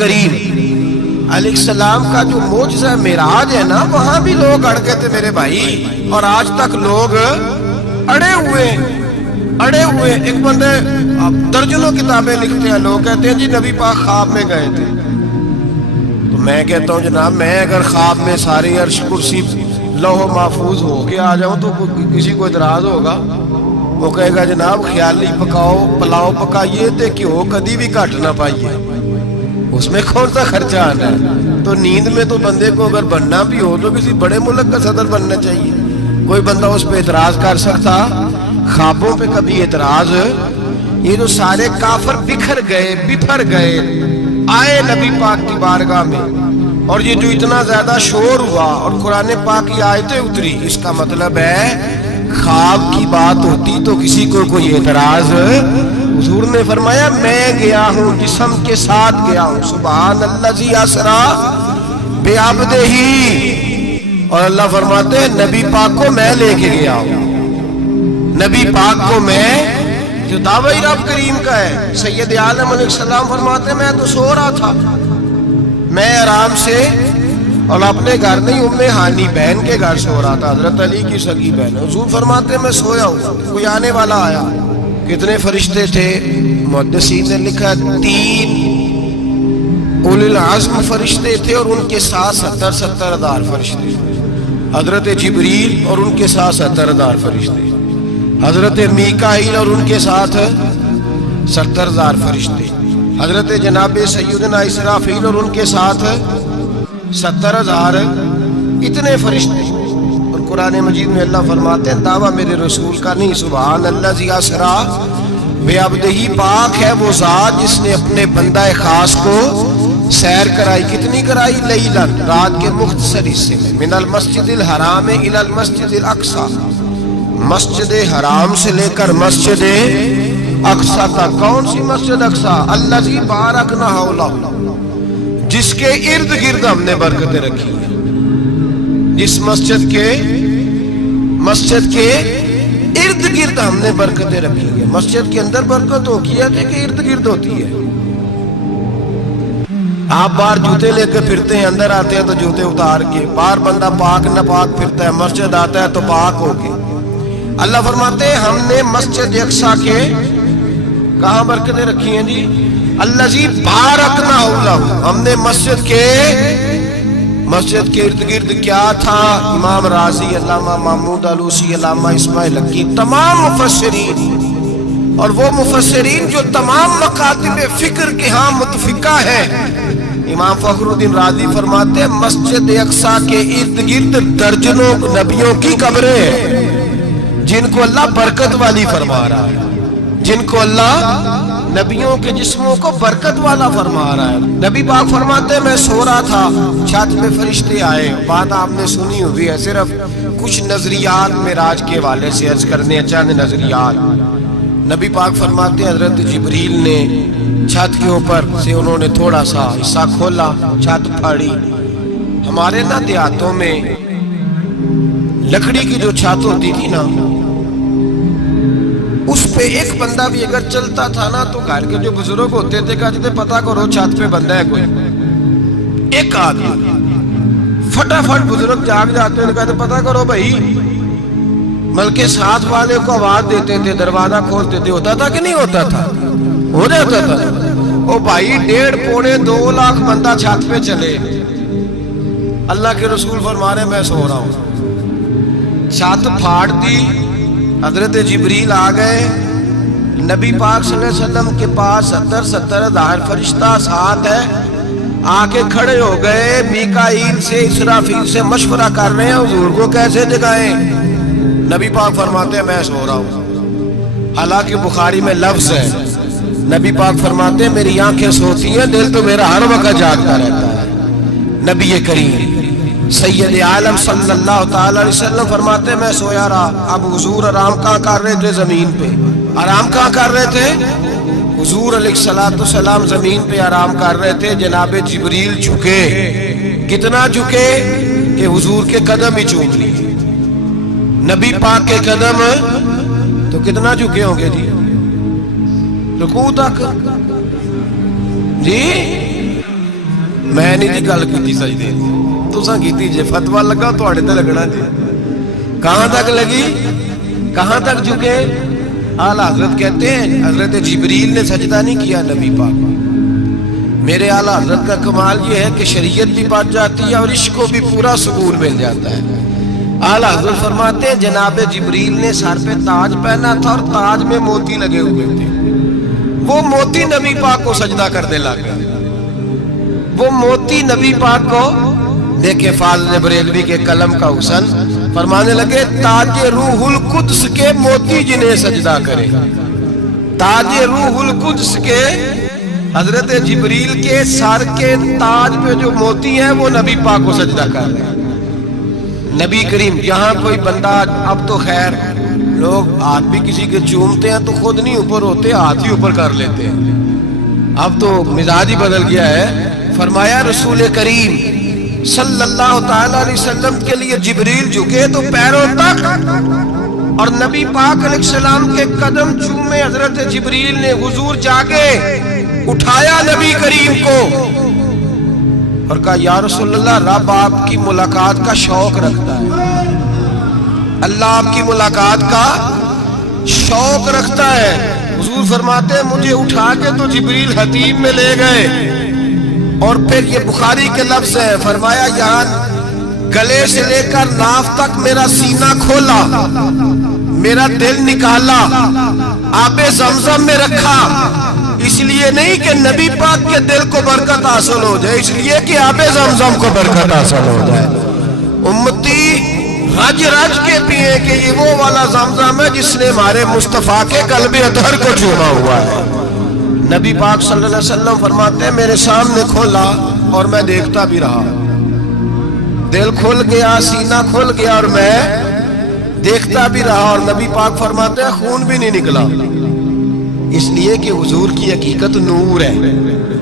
کریم علیہ السلام کا جو معجزہ معراج ہے نا، وہاں بھی لوگ اڑ گئے تھے میرے بھائی، اور آج تک لوگ اڑے ہوئے۔ ایک بندے درجنوں کتابیں لکھتے ہیں، لوگ کہتے ہیں جی نبی پاک خواب میں گئے تھے۔ تو میں کہتا ہوں جناب، میں اگر خواب میں ساری عرش کرسی لوح محفوظ ہو کے آ جاؤں تو کسی کو اعتراض ہوگا؟ وہ کہے گا جناب خیالی پلاؤ پکائیے تے کیوں کدی بھی گھٹ نہ پائیے، اس میں کون سا خرچہ آنا ہے؟ تو نیند میں تو بندے کو اگر بننا بھی ہو تو کسی بڑے ملک کا صدر بننا چاہیے۔ کوئی بندہ اس پہ اعتراض کر سکتا؟ خوابوں پہ کبھی اعتراض؟ یہ جو سارے کافر بکھر گئے آئے نبی پاک کی بارگاہ میں، اور یہ جو اتنا زیادہ شور ہوا اور قرآن پاک کی آیتیں اتری، اس کا مطلب ہے خواب کی بات ہوتی تو کسی کو کوئی اعتراض؟ حضور نے فرمایا میں گیا ہوں، جسم کے ساتھ گیا ہوں، سبحان الذی اسریٰ بعبدہ، اور اللہ فرماتے ہیں نبی پاک کو میں لے کے گیا ہوں۔ نبی پاک کو میں، جو دعوی رب کریم کا ہے، سید عالم علیہ السلام فرماتے ہیں میں تو سو رہا تھا، میں آرام سے، اور اپنے گھر نہیں ام ہانی بہن کے گھر سو رہا تھا، حضرت علی کی سگی بہن۔ حضور فرماتے ہیں میں سویا ہوں، کوئی آنے والا آیا۔ کتنے فرشتے تھے؟ محدثین نے لکھا 3 اولی العزم فرشتے تھے، اور ان کے ساتھ 70,000 فرشتے، حضرت جبریل اور ان کے ساتھ 70,000 فرشتے، حضرت میکائیل اور ان کے ساتھ 70,000 فرشتے، حضرت جناب سیدنا اسرافیل اور ان کے ساتھ 70,000، اتنے فرشتے۔ اور قرآن مجید میں اللہ فرماتے ہیں دعویٰ میرے رسول کا نہیں، سبحان الذی اسریٰ بعبدہ، پاک ہے وہ ذات جس نے اپنے بندہ خاص کو سیر کرائی۔ کتنی کرائی؟ لیلاً، رات کے مختصر حصے میں، من المسجد الحرام الی المسجد الاقصی، مسجد حرام سے لے کر مسجد اقصی تک۔ کون سی مسجد اقصی؟ الذی بارکنا حولہ، جس کے ارد گرد ہم نے برکتیں رکھی ہیں۔ جس مسجد کے ارد گرد ہم نے برکتیں رکھی ہیں۔ مسجد کے اندر برکت ہوتی ہے کہ ارد گرد ہوتی ہے؟ آپ باہر جوتے لے کے پھرتے ہیں، اندر آتے ہیں تو جوتے اتار کے، باہر بندہ پاک نہ پاک پھرتا ہے، مسجد آتا ہے تو پاک ہو کے۔ اللہ فرماتے ہیں ہم نے مسجد اقصی کے کہاں برکتیں رکھی ہیں جی؟ الذی بارکنا حولہ، ہم نے مسجد کے ارد گرد کیا تھا؟ امام رازی، علامہ محمود آلوسی، علامہ اسماعیل حقی، تمام مفسرین، اور وہ مفسرین جو تمام مکاتب فکر کے ہاں متفقہ ہیں۔ امام فخر الدین رازی فرماتے ہیں مسجد اقصی کے ارد گرد درجنوں نبیوں کی قبریں ہیں، جن کو اللہ برکت والی فرما رہا ہے، جن کو اللہ نبیوں کے جسموں کو برکت والا فرما رہا ہے۔ نبی پاک فرماتے ہیں میں سو رہا تھا، چھت میں فرشتے آئے۔ بات آپ نے سنی ہوئی ہے، صرف کچھ نظریات معراج کے حوالے سے عرض کرنے، چند نظریات۔ نبی پاک فرماتے ہیں حضرت جبریل نے چھت کے اوپر سے انہوں نے تھوڑا سا حصہ کھولا، چھت پھاڑی۔ ہمارے نا دیہاتوں میں لکڑی کی جو چھت ہوتی تھی نا، اس پہ ایک بندہ بھی اگر چلتا تھا نا تو گھر کے جو بزرگ ہوتے تھے کہتے تھے پتہ کرو چھت پہ بندہ ہے کوئی۔ ایک آدمی فٹافٹ بزرگ جاگ جاتے ہیں، کہتے پتہ کرو بھائی، بلکہ ساتھ والے کو آواز دیتے تھے، دروازہ کھولتے تھے۔ ہوتا تھا کہ نہیں ہوتا تھا؟ ہو جاتا تھا۔ او بھائی 1.5-2 لاکھ بندہ چھت پہ چلے، اللہ کے رسول فرما رہے میں سو رہا ہوں، چھت پھاڑ دی، حضرت جبریل آ گئے، نبی پاک صلی اللہ علیہ وسلم کے پاس 70,000 فرشتہ ساتھ ہے، آ کے کھڑے ہو گئے، میکائیل سے اسرافیل سے مشورہ کر رہے ہیں حضور کو کیسے جگائیں۔ نبی پاک فرماتے ہیں میں سو رہا ہوں۔ حالانکہ بخاری میں لفظ ہے، نبی پاک فرماتے ہیں میری آنکھیں سوتی ہیں، دل تو میرا ہر وقت جاگتا رہتا ہے۔ نبی کریم سید عالم صلی اللہ تعالی علیہ وسلم فرماتے ہیں میں سویا رہا۔ اب حضور آرام کہاں کر رہے تھے؟ زمین پہ۔ آرام کہاں کر رہے تھے؟ حضور علیہ السلام زمین پہ آرام کر رہے تھے، جناب جبریل جھکے، کتنا جھکے کہ حضور کے قدم ہی چوم لیے۔ نبی پاک کے قدم تو کتنا جھکے ہوں گے جی؟ رکوع تک جی، میں نہیں جی گل کی سجدے تساں کیتی جے فتوا لگا تواڈے تے لگنا جی کہاں تک لگی کہاں تک جھکے اعلیٰ حضرت کہتے ہیں حضرت جبریل نے سجدہ نہیں کیا نبی پاک میرے اعلیٰ حضرت کا کمال یہ ہے کہ شریعت بھی بات جاتی ہے اور عشق کو بھی پورا سکون مل جاتا ہے اعلیٰ حضرت فرماتے ہیں جناب جبریل نے سر پہ تاج پہنا تھا اور تاج میں موتی لگے ہوئے تھے وہ موتی نبی پاک کو سجدہ کرنے لگا وہ موتی نبی پاک کو دیکھیں فاضل بریلوی کے قلم کا حسن فرمانے لگے تاج روح القدس کے موتی جنہیں سجدہ کرے تاج روح القدس کے حضرت جبریل کے سر کے تاج پہ جو موتی ہیں وہ نبی پاک کو سجدہ کر رہے ہیں نبی کریم یہاں کوئی بندہ اب تو خیر لوگ ہاتھ بھی کسی کے چومتے ہیں تو خود نہیں اوپر ہوتے ہاتھ ہی اوپر کر لیتے ہیں اب تو مزاج ہی بدل گیا ہے فرمایا رسول کریم صلی اللہ تعالی علیہ وسلم کے لیے جبریل جھکے تو پیروں تک اور نبی پاک علیہ السلام کے قدم چومے حضرت جبریل نے حضور جاگے اٹھایا نبی کریم کو اور کہا یا رسول اللہ رب آپ کی ملاقات کا شوق رکھتا ہے اللہ آپ کی ملاقات کا شوق رکھتا ہے حضور فرماتے ہیں مجھے اٹھا کے تو جبریل حتیم میں لے گئے اور پھر یہ بخاری کے لفظ ہے فرمایا یہاں گلے سے لے کر ناف تک میرا سینہ کھولا میرا دل نکالا آب زمزم میں رکھا اس لیے نہیں کہ نبی پاک کے دل کو برکت حاصل ہو جائے اس لیے کہ آب زمزم کو برکت حاصل ہو جائے امتی رج رج کے پیئے کہ یہ وہ والا زمزم ہے جس نے ہمارے مصطفیٰ کے قلب اطہر کو چوما ہوا ہے نبی پاک صلی اللہ علیہ وسلم فرماتے ہیں میرے سامنے کھولا اور میں دیکھتا بھی رہا دل کھل گیا سینہ کھل گیا اور میں دیکھتا بھی رہا اور نبی پاک فرماتے ہیں خون بھی نہیں نکلا اس لیے کہ حضور کی حقیقت نور ہے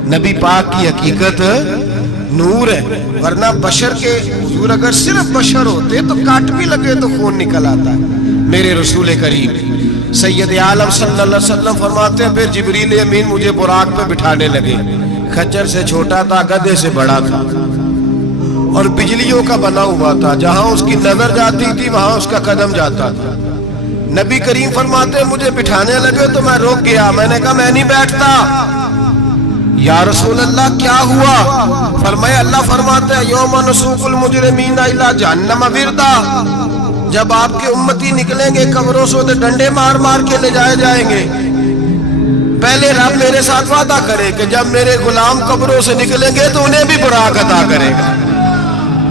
نبی پاک کی حقیقت نور ہے ورنہ بشر کے حضور اگر صرف بشر ہوتے تو کاٹ بھی لگے تو خون نکل آتا ہے میرے رسول کریم سید عالم صلی اللہ علیہ وسلم فرماتے ہیں پھر جبریل امین مجھے براق پہ بٹھانے لگے خچر سے چھوٹا تھا گدھے سے بڑا تھا اور بجلیوں کا بنا ہوا تھا جہاں اس کی نظر جاتی تھی وہاں اس کا قدم جاتا تھا نبی کریم فرماتے ہیں مجھے بٹھانے لگے تو میں رک گیا میں نے کہا میں نہیں بیٹھتا یا رسول اللہ کیا ہوا فرمایا اللہ فرماتے ہیں یوم نسوق المجرمین الی جہنم وردا جب آپ کے امتی نکلیں گے قبروں سے ڈنڈے مار مار کے لے جائے جائیں گے پہلے رب میرے ساتھ وعدہ کرے کہ جب میرے غلام قبروں سے نکلیں گے تو انہیں بھی براق عطا کرے گا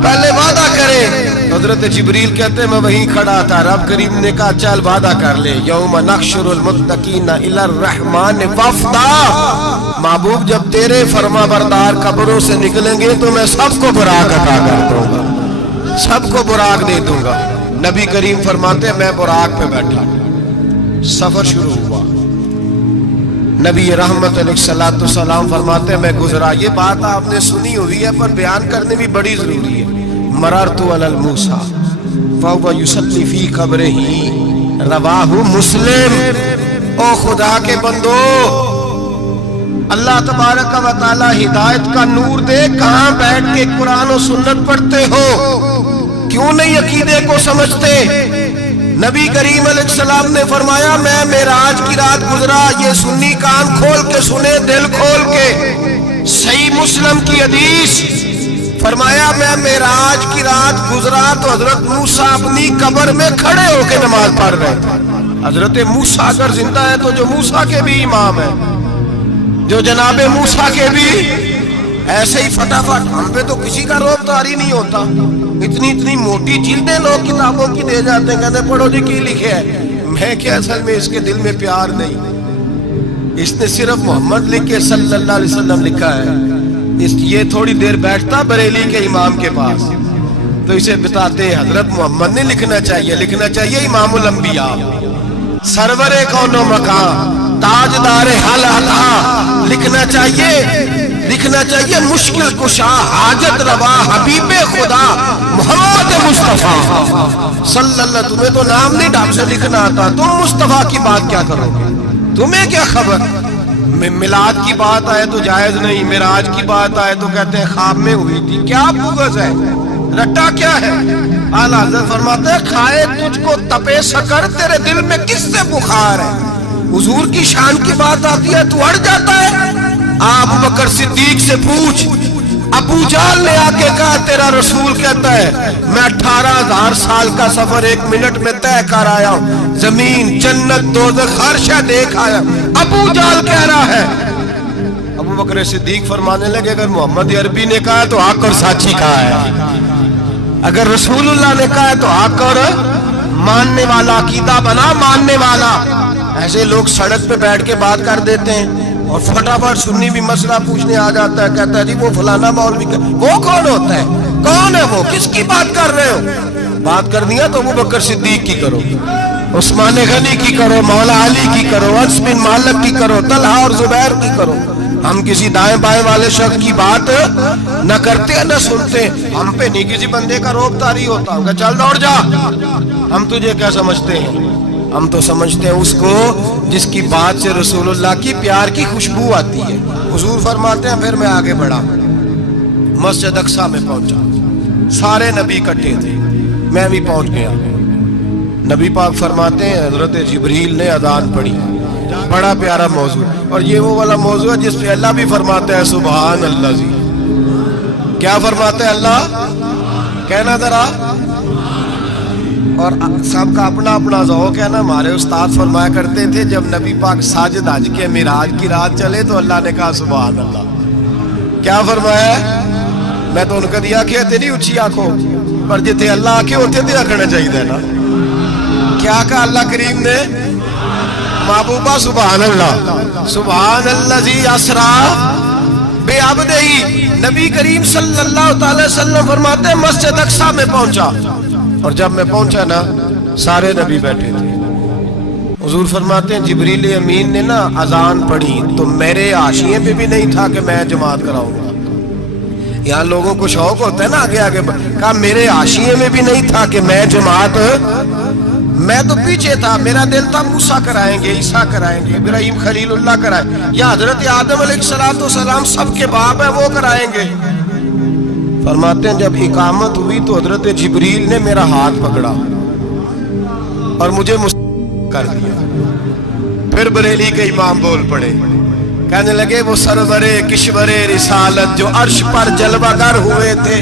پہلے وعدہ کرے حضرت جبریل کہتے ہیں میں وہیں کھڑا تھا رب کریم نے کہا چل وعدہ کر لے یوم نحشر المتقین الی الرحمن وفدا محبوب جب تیرے فرما بردار قبروں سے نکلیں گے تو میں سب کو براق عطا کر دوں گا سب کو براق دے دوں گا نبی کریم فرماتے ہیں میں براق پہ بیٹھا سفر شروع ہوا نبی رحمت علیہ السلام فرماتے ہیں میں گزرا یہ بات آپ نے سنی ہوئی ہے پر بیان کرنے بھی بڑی ضروری ہے مررت علی الموسیٰ فہو یصلی فی قبرہ رواہ مسلم او خدا کے بندو اللہ تبارک و تعالی ہدایت کا نور دے کہاں بیٹھ کے قرآن و سنت پڑھتے ہو کیوں نہیں عقیدے کو سمجھتے نبی کریم علیہ السلام نے فرمایا میں معراج کی رات گزرا یہ سنی کان کھول کے سنے دل کھول کے صحیح مسلم کی حدیث فرمایا میں معراج کی رات گزرا تو حضرت موسیٰ اپنی قبر میں کھڑے ہو کے نماز پڑھ رہے تھے حضرت موسیٰ اگر زندہ ہے تو جو موسیٰ کے بھی امام ہے جو جناب موسیٰ کے بھی ایسے ہی فٹافٹ ہم پہ تو کسی کا روب طاری نہیں ہوتا اتنی موٹی جلدیں لوگ کتابوں کی دے جاتے ہیں کہتے پڑھو جی کی لکھے ہے میں کیا اصل میں اس کے دل میں پیار نہیں اس نے صرف محمد لکھ کے صلی اللہ علیہ وسلم لکھا ہے یہ تھوڑی دیر بیٹھتا بریلی کے امام کے پاس تو اسے بتاتے حضرت محمد نے لکھنا چاہیے امام الانبیاء سرور کون و مکان تاجدار حل حلا لکھنا چاہیے مشکل کشا حاجت روا حبیب خدا محمد مصطفیٰ صلی اللہ تمہیں تو نام نہیں ڈھنگ سے لکھنا آتا تم مصطفیٰ کی بات کیا کرو گے تمہیں کیا خبر میلاد کی بات آئے تو جائز نہیں، معراج کی بات آئے تو کہتے ہیں خواب میں ہوئی تھی. کیا بغض ہے، رٹا کیا ہے؟ اعلیٰ حضرت فرماتے ہیں کھائے تجھ کو تپے سکر، تیرے دل میں کس سے بخار ہے؟ حضور کی شان کی بات آتی ہے تو اڑ جاتا ہے. ابو بکر صدیق سے پوچھ، ابو جہل نے آ کے کہا تیرا رسول کہتا ہے میں 18,000 سال کا سفر 1 منٹ میں طے کر آیا ہوں، زمین جنت دوزخ ہر شے دیکھ آیا. ابو جہل کہہ رہا ہے. ابو بکر صدیق فرمانے لگے اگر محمد عربی نے کہا تو حق اور سچی کہا ہے، اگر رسول اللہ نے کہا تو حق اور ماننے والا، عقیدہ بنا ماننے والا. ایسے لوگ سڑک پہ بیٹھ کے بات کر دیتے ہیں اور فٹافٹ سنی بھی مسئلہ پوچھنے آ جاتا ہے، کہتا ہے جی وہ فلانا مولوی کا. وہ کون ہوتا ہے؟ کون ہے وہ؟ کس کی بات کر رہے ہو؟ بات کرنی ہے تو ابو بکر صدیق کی کرو، عثمان غنی کی کرو، مولا علی کی کرو، انس بن مالک کی کرو، طلحہ اور زبیر کی کرو. ہم کسی دائیں بائیں والے شخص کی بات نہ کرتے ہیں نہ سنتے. ہم پہ نہیں کسی بندے کا روب طاری ہوتا، ہم کہا چل دوڑ جا. ہم تجھے کیا سمجھتے ہیں؟ ہم تو سمجھتے ہیں اس کو جس کی بات سے رسول اللہ کی پیار کی خوشبو آتی ہے. حضور فرماتے ہیں پھر میں آگے بڑھا، مسجد اقصیٰ میں پہنچا، سارے نبی کٹے تھے، میں بھی پہنچ گیا. نبی پاک فرماتے ہیں حضرت جبریل نے اذان پڑھی. بڑا پیارا موضوع، اور یہ وہ والا موضوع ہے جس پہ اللہ بھی فرماتے ہیں سبحان اللہ. جی کیا فرماتے ہیں اللہ؟ کہنا ذرا. اور سب کا اپنا اپنا ذوق ہے نا. ہمارے استاد فرمایا کرتے تھے جب نبی پاک ساجد حج کے معراج کی رات چلے تو اللہ نے کہا سبحان اللہ. کیا فرمایا؟ میں تو ان کا دیا کہ تیری اچھی آنکھوں پر جتنے اللہ آنکھیں ہوتے تھے آکھنا چاہیے نا. کیا کہا اللہ کریم نے؟ محبوبہ سبحان اللہ. سبحان الذی اسرا بعبدہ. نبی کریم صلی اللہ تعالی وسلم فرماتے ہیں مسجد اقصیٰ میں پہنچا، اور جب میں پہنچا نا سارے نبی بیٹھے تھے. حضور فرماتے ہیں جبریل امین نے نا اذان پڑھی تو میرے حاشیے پہ بھی نہیں تھا کہ میں جماعت کراؤں گا. یہاں لوگوں کو شوق ہوتا ہے نا آگے آگے، کہا میرے حاشیے میں بھی نہیں تھا کہ میں جماعت، میں تو پیچھے تھا. میرا دل تھا موسیٰ کرائیں گے، عیسیٰ کرائیں گے، ابراہیم خلیل اللہ کرائیں، یا حضرت آدم علیہ السلام سب کے باپ ہیں وہ کرائیں گے. فرماتے ہیں جب اقامت ہوئی تو حضرت جبریل نے میرا ہاتھ پکڑا اور مجھے کر دیا. پھر بریلی کے امام بول پڑے، کہنے لگے وہ سرور کشور رسالت جو عرش پر جلوہ گر ہوئے تھے،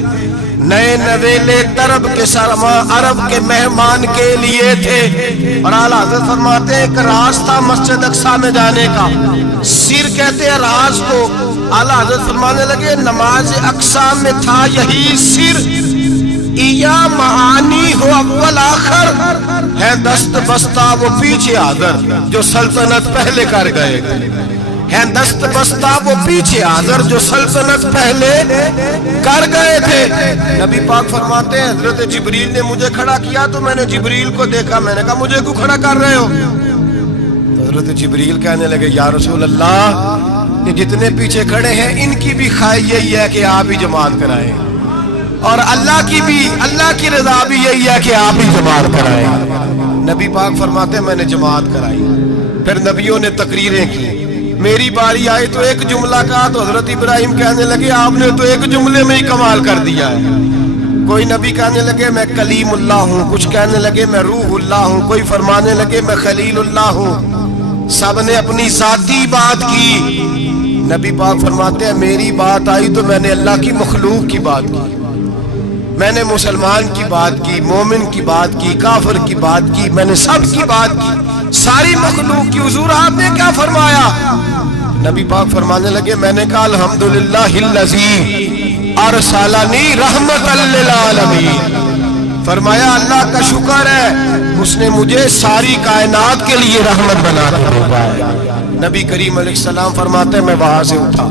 نئے نویلے طرب کے سرما عرب کے مہمان کے لیے تھے. اور اعلیٰ حضرت فرماتے ہیں ایک راز تھا مسجد اقصیٰ میں جانے کا، سر کہتے ہیں راز کو. اعلیٰ حضرت فرمانے لگے نماز اقصیٰ میں تھا یہی سر، ایا معانی ہو اول آخر، ہے دست بستہ وہ پیچھے حاضر جو سلطنت پہلے کر گئے، ہے دست بستہ وہ پیچھے حاضر جو سلطنت پہلے کر گئے تھے. نبی پاک فرماتے ہیں حضرت جبریل نے مجھے کھڑا کیا تو میں نے جبریل کو دیکھا، میں نے کہا مجھے کیوں کھڑا کر رہے ہو؟ تو حضرت جبریل کہنے لگے یا رسول اللہ کہ جتنے پیچھے کھڑے ہیں ان کی بھی خواہش یہی ہے کہ آپ ہی جماعت کرائیں، اور اللہ کی رضا بھی یہی ہے کہ آپ ہی جماعت کرائیں. نبی پاک فرماتے ہیں میں نے جماعت کرائی. پھر نبیوں نے تقریریں کی، میری باری آئی تو ایک جملہ کہا تو حضرت ابراہیم کہنے لگے آپ نے تو ایک جملے میں ہی کمال کر دیا ہے. کوئی نبی کہنے لگے میں کلیم اللہ ہوں، کچھ کہنے لگے میں روح اللہ ہوں، کوئی فرمانے لگے میں خلیل اللہ ہوں. سب نے اپنی ذاتی بات کی. نبی پاک فرماتے ہیں میری بات آئی تو میں نے اللہ کی مخلوق کی بات کی، میں نے مسلمان کی بات کی، مومن کی بات کی، کافر کی بات کی، میں نے سب کی بات کی، ساری مخلوق کی. حضور آپ نے کیا فرمایا؟ نبی پاک فرمانے لگے میں نے کہا الحمدللہ الذی ارسلنی رحمت للعالمین. فرمایا اللہ کا شکر ہے اس نے مجھے ساری کائنات کے لیے رحمت بنا کے بھیجا ہے. نبی کریم علیہ السلام فرماتے ہیں میں وہاں سے اٹھا،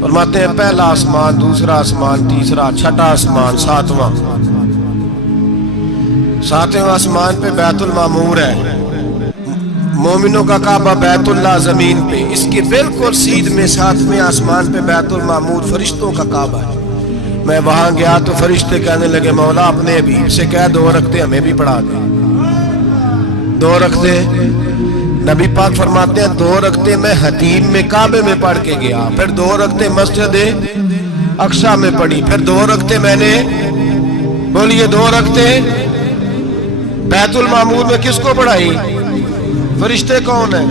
فرماتے ہیں پہلا آسمان، دوسرا آسمان، تیسرا، چھٹا آسمان، ساتویں آسمان پہ بیت المعمور ہے، مومنوں کا کعبہ بیت اللہ زمین پہ، اس کے بالکل سیدھ میں 7ویں آسمان پہ بیت المعمور فرشتوں کا کعبہ ہے. میں وہاں گیا تو فرشتے کہنے لگے مولا اپنے حبیب سے کہہ 2 رکعتیں ہمیں بھی پڑھا دیں. 2 رکعتیں نبی پاک فرماتے ہیں 2 رکعتیں میں حتیم میں کعبے میں پڑھ کے گیا، پھر 2 رکعتیں مسجد اقصی میں پڑھی، پھر 2 رکعتیں میں نے بولیے 2 رکعتیں بیت المعمور میں کس کو پڑھائی؟ فرشتے کون ہیں؟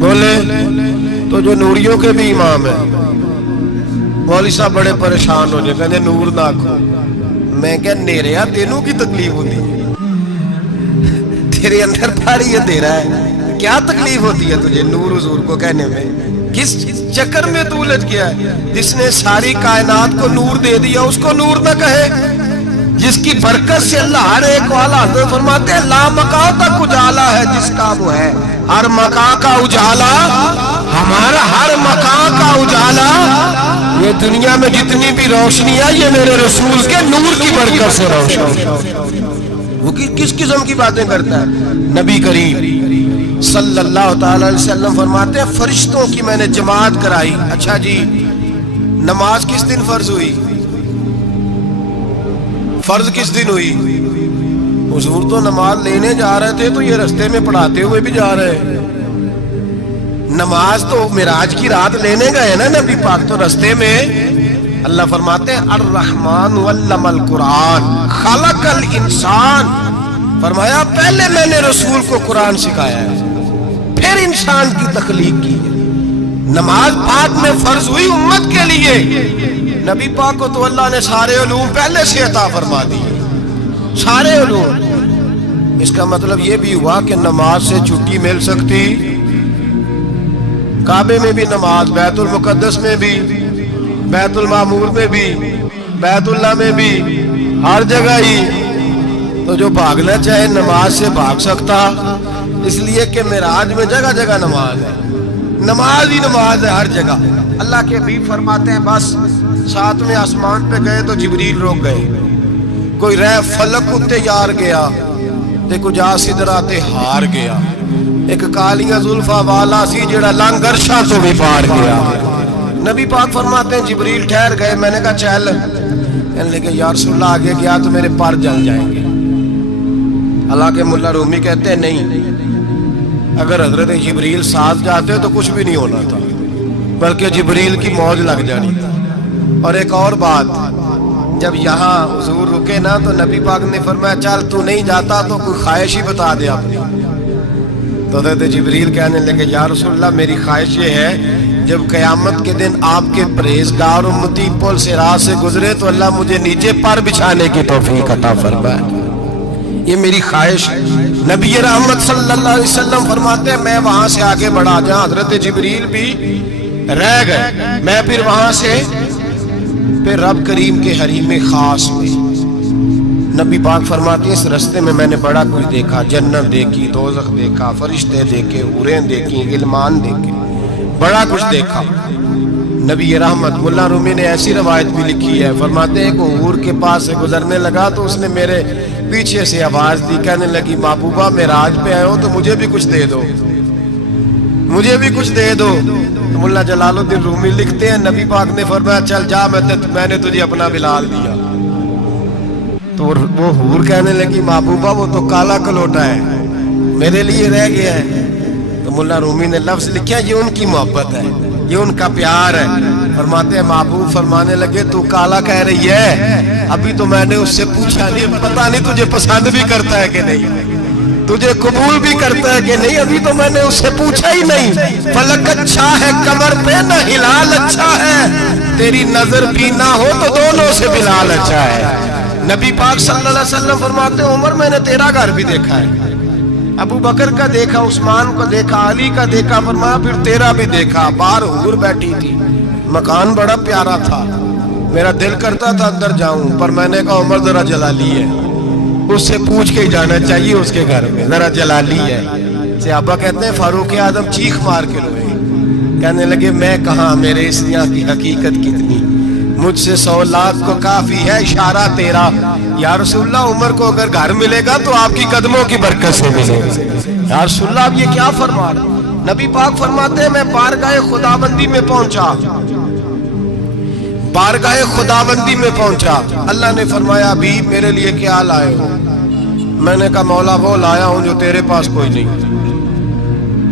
بولے تو جو نوریوں کے بھی امام ہیں۔ مولوی صاحب بڑے پریشان ہو جائے، کہتے نور نہ آکھو۔ میں کہ نیریا تینوں کی تکلیف ہوتی ہے، تیرے اندر بھاری اندھیرا ہے، کیا تکلیف ہوتی ہے تجھے نور حضور کو کہنے میں؟ کس چکر میں تو الجھ گیا ہے؟ جس نے ساری کائنات کو نور دے دیا اس کو نور نہ کہے؟ جس کی برکت سے اللہ ہر ایک والا، حضرت فرماتے ہیں لا مکان تک اجالا ہے جس کا وہ ہے، ہر مکان کا اجالا ہمارا، ہر مکان کا اجالا، یہ دنیا میں جتنی بھی روشنی ہے یہ میرے رسول کے نور کی برکت سے روشن۔ وہ کس قسم کی باتیں کرتا ہے؟ نبی کریم صلی اللہ تعالی علیہ وسلم فرماتے ہیں فرشتوں کی میں نے جماعت کرائی۔ اچھا جی، نماز کس دن فرض ہوئی؟ فرض کس دن ہوئی؟ حضور تو نماز لینے جا رہے تھے تو یہ رستے میں پڑھاتے ہوئے بھی جا رہے ہیں۔ نماز تو معراج کی رات لینے گئے نا نبی پاک، تو رستے میں اللہ فرماتے ہیں الرحمن علم القرآن خلق الانسان، فرمایا پہلے میں نے رسول کو قرآن سکھایا ہے، پھر انسان کی تخلیق کی ہے۔ نماز بعد میں فرض ہوئی امت کے لیے، نبی پاک کو تو اللہ نے سارے علوم پہلے سے عطا فرما دیے، سارے علوم۔ اس کا مطلب یہ بھی ہوا کہ نماز سے چھٹی مل سکتی، کعبے میں بھی نماز، بیت المقدس میں بھی، بیت المعمور میں بھی، بیت اللہ میں بھی، ہر جگہ ہی۔ تو جو بھاگنا چاہے نماز سے بھاگ سکتا، اس لیے کہ معراج میں جگہ جگہ نماز ہے، نماز ہی نماز ہے ہر جگہ۔ اللہ کے حبیب فرماتے ہیں بس 7ویں آسمان پہ گئے تو جبریل روک گئے، کوئی رہ فلک اتے یار گیا تے کجا سدرا تے ہار گیا، ایک کالیاں زلفا والا سی جڑا لنگ عرشاں تو بھی پار گیا۔ نبی پاک فرماتے ہیں جبریل ٹھہر گئے، میں نے کہا چل، کہنے لگے یا رسول اللہ آگے گیا تو میرے پر جل جائیں گے۔ حالانکہ ملا رومی کہتے ہیں نہیں، اگر حضرت جبریل ساتھ جاتے تو کچھ بھی نہیں ہونا تھا، بلکہ جبریل کی موج لگ جانی تھی۔ اور ایک اور بات، جب یہاں حضور رکے نا تو نبی پاک نے فرمایا چل تو نہیں جاتا تو کوئی خواہش ہی بتا دے اپنی۔ تو حضرت جبریل کہنے لگے یا رسول اللہ میری خواہش یہ ہے جب قیامت کے دن آپ کے پرہیزگار امتی پل صراط سے گزرے تو اللہ مجھے نیچے پر بچھانے کی توفیق عطا فرمائے، یہ میری خواہش ہے۔ نبی رحمت صلی اللہ علیہ وسلم فرماتے ہیں میں وہاں سے آگے بڑھا جہاں حضرت جبریل بھی رہ گئے، میں پھر وہاں سے پھر رب کریم کے حریم خاص میں۔ نبی پاک فرماتے ہیں اس رستے میں نے بڑا کچھ دیکھا، جنت دیکھی، دوزخ دیکھا، فرشتے دیکھے، حوریں دیکھی، غلمان دیکھے، بڑا کچھ دیکھا۔ نبی رحمت ملا رومی نے ایسی روایت بھی لکھی ہے، فرماتے ہیں کہ حور کے پاس سے گزرنے لگا تو اس نے میرے پیچھے سے آواز دی، کہنے لگی محبوبہ معراج پہ آئے ہو تو مجھے بھی کچھ دے دو، مجھے بھی کچھ دے دو۔ تو ملا جلال الدین رومی لکھتے ہیں نبی پاک نے فرمایا چل جا، میں نے تجھے اپنا بلال دیا۔ تو وہ حور کہنے لگی محبوبہ وہ تو کالا کلوٹا ہے، میرے لیے رہ گیا ہے۔ تو ملا رومی نے لفظ لکھا یہ ان کی محبت ہے، یہ ان کا پیار ہے۔ فرماتے ہیں محبوب فرمانے لگے تو کالا کہہ رہی ہے، ابھی تو میں نے اس سے پوچھا نہیں، پتہ نہیں تجھے پسند بھی کرتا ہے کہ نہیں، تجھے قبول بھی کرتا ہے کہ نہیں، ابھی تو میں نے اس سے پوچھا ہی نہیں۔ فلک اچھا ہے کمر پہ نہ ہلال اچھا ہے، تیری نظر بھی نہ ہو تو دونوں سے بلال اچھا ہے۔ نبی پاک صلی اللہ علیہ وسلم فرماتے ہیں عمر میں نے تیرا گھر بھی دیکھا ہے، ابو بکر کا دیکھا، عثمان کو دیکھا، علی کا دیکھا، فرمایا پھر تیرا بھی دیکھا، باہر حور بیٹھی تھی، مکان بڑا پیارا تھا، میرا دل کرتا تھا اندر جاؤں، پر میں نے کہا عمر ذرا جلالی ہے، اس سے پوچھ کے جانا چاہیے اس کے گھر میں، ذرا جلالی ہے۔ صحابہ کہتے ہیں فاروق اعظم چیخ مار کے روئے، کہنے لگے میں کہاں، میرے اس یہاں کی حقیقت کتنی، مجھ سے 100 لاکھ کو کافی ہے اشارہ تیرا۔ یا رسول اللہ عمر کو اگر گھر ملے گا تو آپ کی قدموں کی برکت سے ملے گا۔ یا رسول اللہ آپ یہ کیا فرما رہے؟ نبی پاک فرماتے ہیں میں بارگاہ خداوندی میں پہنچا، بارگاہ خداوندی میں پہنچا، اللہ نے فرمایا ابھی میرے لیے کیا لائے ہو؟ میں نے کہا مولا وہ لایا ہوں جو تیرے پاس کوئی نہیں،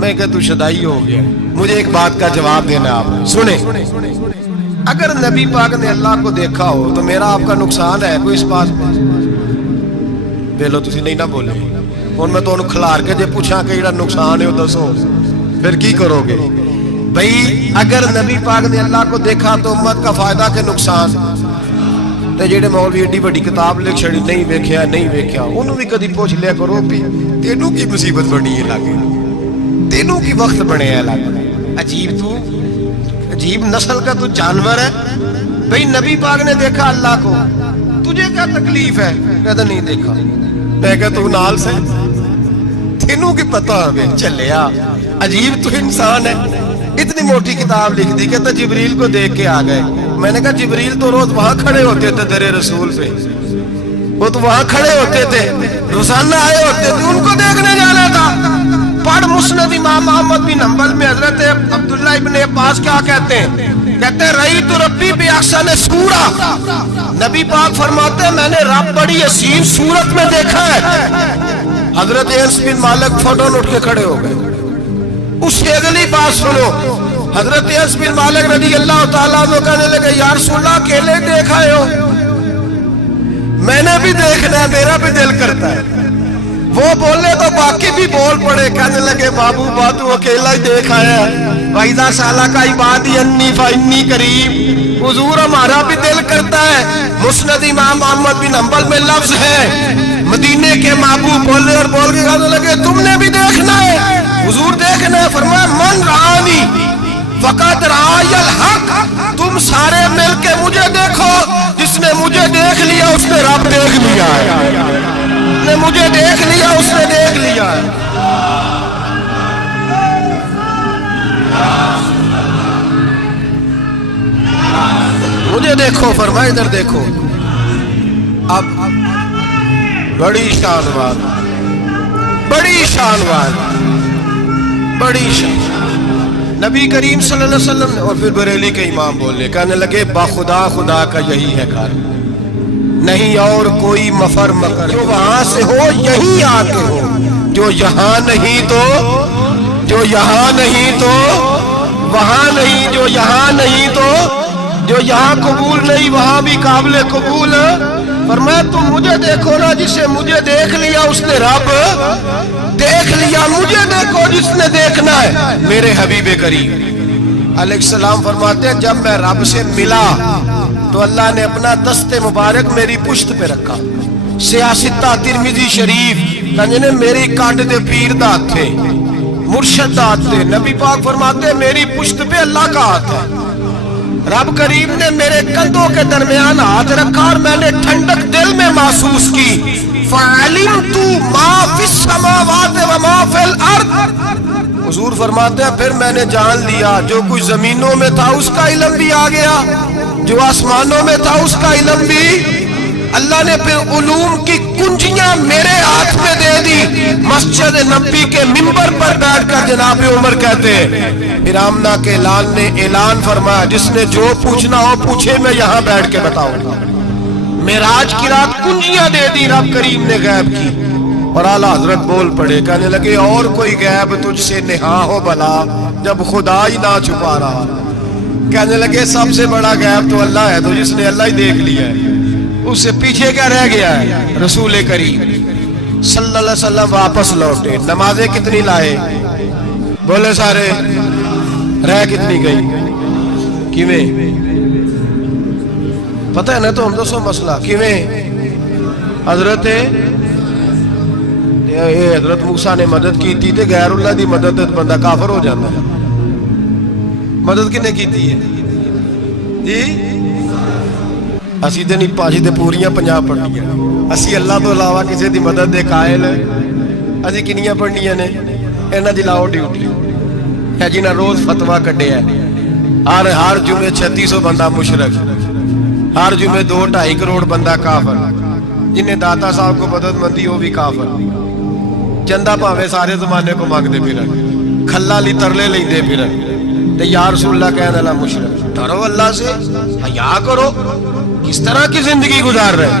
میں کہ تو شدائی ہو گیا. مجھے ایک بات کا جواب دینا آپ سنیں. اگر نبی پاک نے اللہ کو دیکھا ہو تو میرا آپ کا نقصان ہے کوئی اس بات میں؟ بولو تسی نہیں نہ بولے. اور میں تو کھلار کے جے پوچھا کہ جڑا نقصان ہے وہ دسو پھر کی کرو گے؟ بھئی اگر نبی پاک نے اللہ کو دیکھا تو امت کا فائدہ کہ نقصان؟ تے جڑے مولوی ایڈی بڑی کتاب لکھ چھڑی نہیں ویکھیا نہیں ویکھیا انہوں بھی کدی پوچھ لیا کرو بھی تینوں کی مصیبت بنی ہے لاگے، تینوں کی وقت بنے ہیں لاگے. عجیب تو عجیب نسل کا تو جانور ہے. بھئی نبی پاک نے دیکھا اللہ کو، تجھے کیا تکلیف ہے؟ کہتا نہیں دیکھا. میں کہ تو نال سے تینوں کی پتہ ہمیں چلیا. عجیب تو انسان ہے. اتنی موٹی کتاب لکھ دی کہتا جبریل کو دیکھ کے آ گئے. میں نے کہا جبریل تو روز وہاں کھڑے ہوتے تھے در رسول پہ، وہ تو وہاں کھڑے ہوتے تھے روزانہ آئے ہوتے تھے، ان کو دیکھنے جانا تھا. پڑھ مسند امام احمد بن حنبل میں حضرت عبداللہ ابن عباس کیا کہتے ہیں؟ کہتے ہیں رأیت ربی بأحسن صورہ. نبی پاک فرماتے ہیں میں نے رب بڑی حسین صورت میں دیکھا ہے. حضرت انس بن مالک فوٹون اٹھ کے کھڑے ہو گئے. اس سے اگلی بات سنو. حضرت انس بن مالک رضی اللہ تعالیٰ عنہ کہنے لگے یا رسول اللہ اکیلے دیکھا ہو؟ میں نے بھی دیکھنا ہے، میرا بھی دل کرتا ہے. وہ بولے تو باقی بھی بول پڑے. کہنے لگے بابو باتو اکیلا ہی دیکھ آیا. وَإِذَا سَأَلَكَ عِبَادِي عَنِّي فَإِنِّي قَرِيبٌ. حضور ہمارا بھی دل کرتا ہے. مسند امام احمد بن حنبل میں لفظ ہے مدینے کے محبوب بولے اور بول کے کہنے لگے تم نے بھی دیکھنا ہے؟ حضور دیکھنا ہے. فرمایا من رآنی فقط رآی الحق. تم سارے مل کے مجھے دیکھو، جس نے مجھے دیکھ لیا اس نے رب دیکھ لیا ہے، نے مجھے دیکھ لیا اس نے دیکھ لیا ہے. مجھے دیکھو فرمائے ادھر دیکھو. اب بڑی شان بات، بڑی شان بات، بڑی شان. نبی کریم صلی اللہ علیہ وسلم نے اور پھر بریلی کے امام بولے کہنے لگے با خدا خدا کا یہی ہے گھر، نہیں اور کوئی مفر مکر. جو وہاں سے ہو یہی آتے ہو، جو یہاں نہیں تو، جو یہاں نہیں تو وہاں نہیں، جو یہاں نہیں تو جو یہاں قبول نہیں وہاں بھی قابل قبول. فرمایا تم مجھے دیکھو نا، جسے مجھے دیکھ لیا اس نے رب دیکھ لیا. مجھے دیکھو جس نے دیکھنا ہے میرے حبیب کریم علیہ السلام. فرماتے ہیں جب میں رب سے ملا تو اللہ نے اپنا دست مبارک میری پشت پہ رکھا. سیاستہ ترمذی شریف کنجنے میری کاٹ دے پیر دات تھے، مرشد دات تھے. نبی پاک فرماتے ہیں میری پشت پہ اللہ کا ہاتھ ہے. رب کریم نے میرے کندھوں کے درمیان ہاتھ رکھا اور میں نے ٹھنڈک دل میں محسوس کی. فَعَلِمْتُ مَا فِي السَّمَاوَاتِ وَمَا فِي الْأَرْضِ. حضور فرماتے ہیں پھر میں نے جان لیا جو کچھ زمینوں میں تھا اس کا علم بھی آ گیا، جو آسمانوں میں تھا اس کا علم بھی. اللہ نے پھر علوم کی کنجیاں میرے ہاتھ میں دے دی. مسجد نبی کے ممبر پر بیٹھ کر جناب عمر کہتے ہیں پھر آمنہ کے لال نے اعلان فرمایا جس نے جو پوچھنا ہو پوچھے، میں یہاں بیٹھ کے بتاؤں گا. معراج کی رات کنجیاں دے دی رب کریم نے غیب کی. اور اعلیٰ حضرت بول پڑے کہنے لگے اور کوئی غیب تجھ سے نہا ہو بھلا جب خدا ہی نہ چھپا رہا. کہنے لگے سب سے بڑا غیب تو اللہ ہے، تو جس نے اللہ ہی دیکھ لیا ہے اس سے پیچھے کیا رہ گیا ہے؟ رسول کریم صلی اللہ علیہ وسلم واپس لوٹے. نمازیں کتنی لائے؟ بولے سارے. رہ کتنی گئی؟ کیویں پتہ ہے نا؟ تو ہم دوسو مسئلہ کیویں حضرت موسیٰ نے مدد کی تھی تے غیر اللہ دی مدد بندہ کافر ہو جاتا ہے. مدد کنے کی تھی ہے جی؟ اسی تے نہیں پاجی تے پوریاں 50 پڑھنیاں. اسی اللہ تو علاوہ کسی دی مدد دے قائل اسی کنیاں پڑھنیاں نے؟ انہاں دی لاؤ ڈیوٹی ہے جنہاں روز فتویٰ کڈیا ہے. ہر جمعے 3600 بندہ مشرک، ہر جمعے 2-2.5 کروڑ بندہ کافر. جنہیں داتا صاحب کو مدد مندی وہ بھی کافر. چندہ پاوے سارے زمانے کو مانگتے پھرن، کھلا لی ترلے لیندے پھرن تے یا رسول اللہ کہنے اللہ مشرک. ڈرو اللہ سے، حیا کرو. کس طرح کی زندگی گزار رہے؟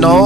9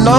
9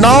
9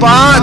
5।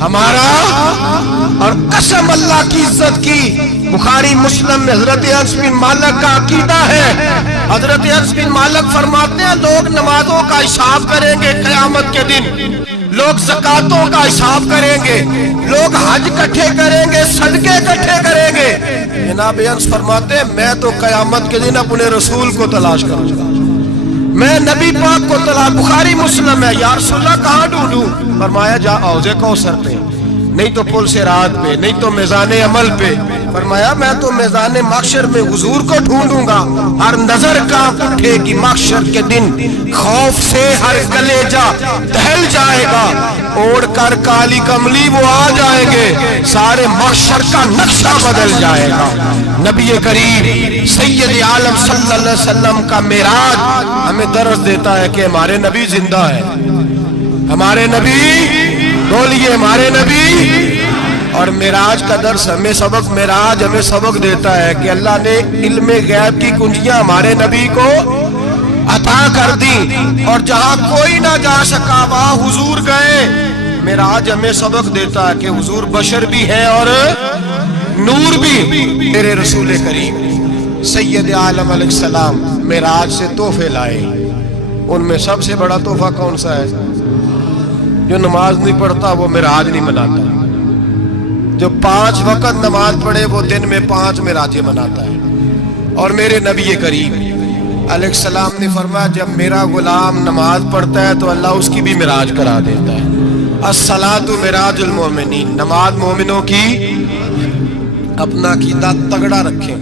ہمارا اور قسم اللہ کی عزت کی بخاری مسلم میں حضرت انس بن مالک کا عقیدہ ہے. حضرت انس بن مالک فرماتے ہیں لوگ نمازوں کا حساب کریں گے قیامت کے دن, لوگ زکاتوں کا حساب کریں گے, لوگ حج اکٹھے کریں گے, صدقے اکٹھے کریں گے. جناب انس فرماتے ہیں میں تو قیامت کے دن اپنے رسول کو تلاش کروں گا, میں نبی پاک کو تلاش. بخاری مسلم ہے. یا رسول اللہ کہاں ڈھونڈوں؟ فرمایا جا حوض کوثر پہ, نہیں تو پل صراط پہ, نہیں تو میزان عمل پہ. فرمایا میں تو میزان محشر میں حضور کو ڈھونڈوں گا. ہر نظر کانپ اٹھے گی محشر کے دن, خوف سے ہر کلیجہ دہل جائے گا. اوڑھ کر کالی کملی وہ آ جائیں گے, سارے محشر کا نقشہ بدل جائے گا. نبی کریم سید عالم صلی اللہ علیہ وسلم کا معراج ہمیں درس دیتا ہے کہ ہمارے نبی زندہ ہے. ہمارے نبی, بولیے ہمارے نبی. اور معراج کا درس ہمیں سبق, معراج ہمیں سبق دیتا ہے کہ اللہ نے علم غیب کی کنجیاں ہمارے نبی کو عطا کر دی, اور جہاں کوئی نہ جا سکا وہاں حضور گئے. معراج ہمیں سبق دیتا ہے کہ حضور بشر بھی ہے اور نور بھی. میرے رسول کریم سید عالم علیہ السلام معراج سے تحفے لائے. ان میں سب سے بڑا تحفہ کون سا ہے؟ جو نماز نہیں پڑھتا وہ معراج نہیں مناتا, جو 5 وقت نماز پڑھے وہ دن میں 5 معراجیں مناتا ہے. اور میرے نبی کریم علیہ السلام نے فرمایا جب میرا غلام نماز پڑھتا ہے تو اللہ اس کی بھی معراج کرا دیتا ہے. الصلاۃ معراج المومنین, نماز مومنوں کی. اپنا عقیدہ تگڑا رکھیں.